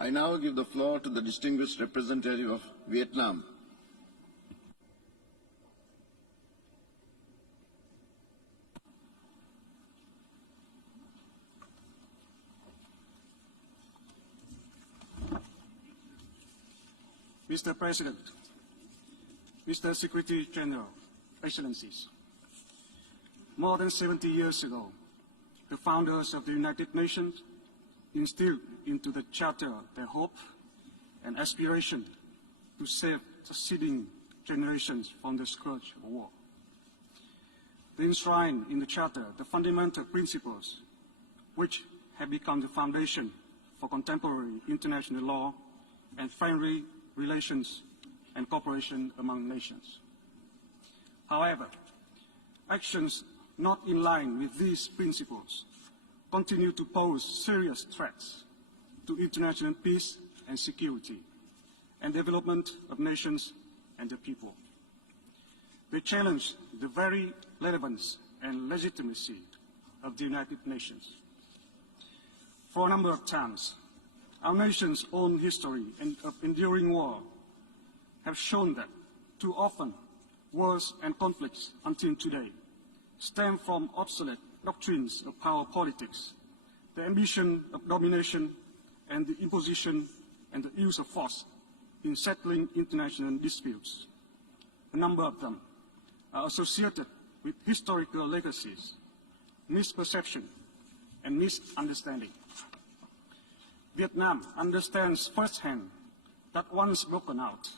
I now give the floor to the distinguished representative of Vietnam. Mr. President, Mr. Secretary General, Excellencies, more than 70 years ago, the founders of the United Nations instilled into the Charter their hope and aspiration to save succeeding generations from the scourge of war. They enshrined in the Charter the fundamental principles which have become the foundation for contemporary international law and friendly relations and cooperation among nations. However, actions not in line with these principles continue to pose serious threats to international peace and security and development of nations and the people. They challenge the very relevance and legitimacy of the United Nations. For a number of times, our nation's own history of enduring war have shown that too often wars and conflicts until today stem from obsolete doctrines of power politics, the ambition of domination and the imposition and the use of force in settling international disputes. A number of them are associated with historical legacies, misperception, and misunderstanding. Vietnam understands firsthand that once broken out,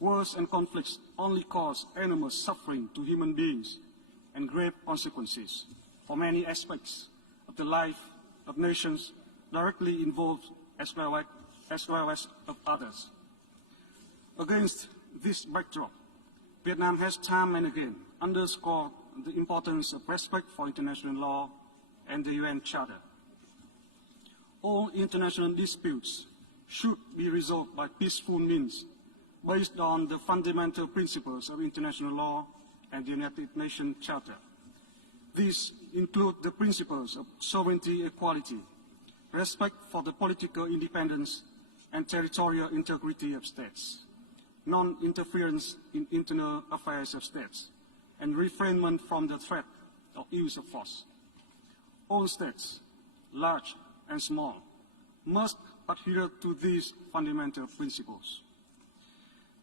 wars and conflicts only cause enormous suffering to human beings and grave consequences for many aspects of the life of nations directly involved as well as of others. Against this backdrop, Vietnam has time and again underscored the importance of respect for international law and the UN Charter. All international disputes should be resolved by peaceful means based on the fundamental principles of international law and the United Nations Charter. These include the principles of sovereignty equality, respect for the political independence and territorial integrity of states, non-interference in internal affairs of states, and refrainment from the threat of use of force. All states, large and small, must adhere to these fundamental principles.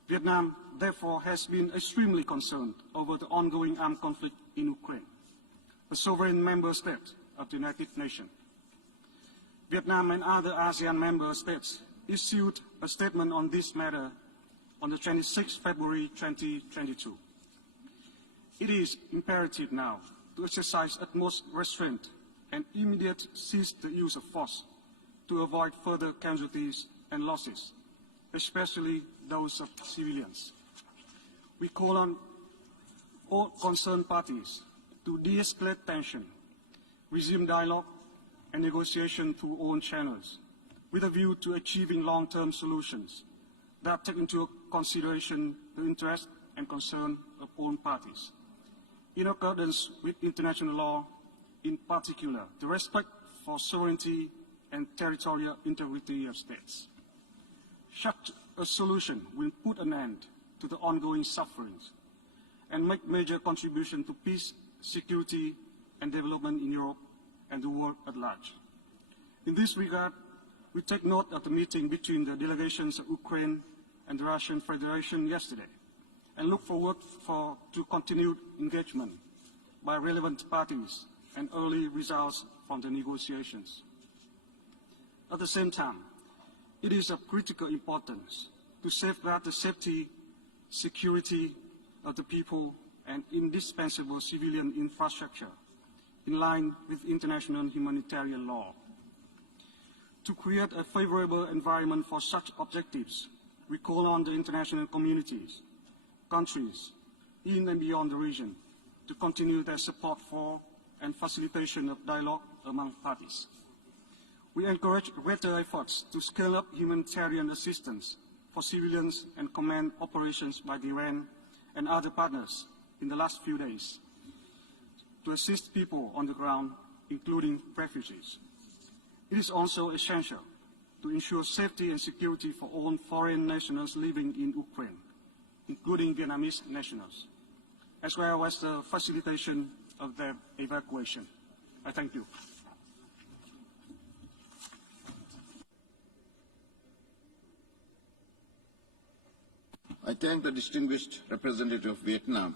Vietnam, therefore, has been extremely concerned over the ongoing armed conflict in Ukraine, a sovereign member state of the United Nations. Vietnam and other ASEAN member states issued a statement on this matter on the 26th February 2022. It is imperative now to exercise utmost restraint and immediate cease the use of force to avoid further casualties and losses, especially those of civilians. We call on all concerned parties to de-escalate tension, resume dialogue and negotiation through all channels, with a view to achieving long-term solutions that take into consideration the interest and concern of all parties, in accordance with international law, in particular the respect for sovereignty and territorial integrity of states. Such a solution will put an end to the ongoing sufferings and make major contribution to peace, security, and development in Europe and the world at large. In this regard, we take note of the meeting between the delegations of Ukraine and the Russian Federation yesterday, and look forward to continued engagement by relevant parties and early results from the negotiations. At the same time, it is of critical importance to safeguard the safety, security of the people and indispensable civilian infrastructure in line with international humanitarian law. To create a favorable environment for such objectives, we call on the international communities, countries in and beyond the region to continue their support for and facilitation of dialogue among parties. We encourage greater efforts to scale up humanitarian assistance for civilians and command operations by the UN and other partners in the last few days to assist people on the ground, including refugees. It is also essential to ensure safety and security for all foreign nationals living in Ukraine, including Vietnamese nationals, as well as the facilitation of their evacuation. I thank you. I thank the distinguished representative of Vietnam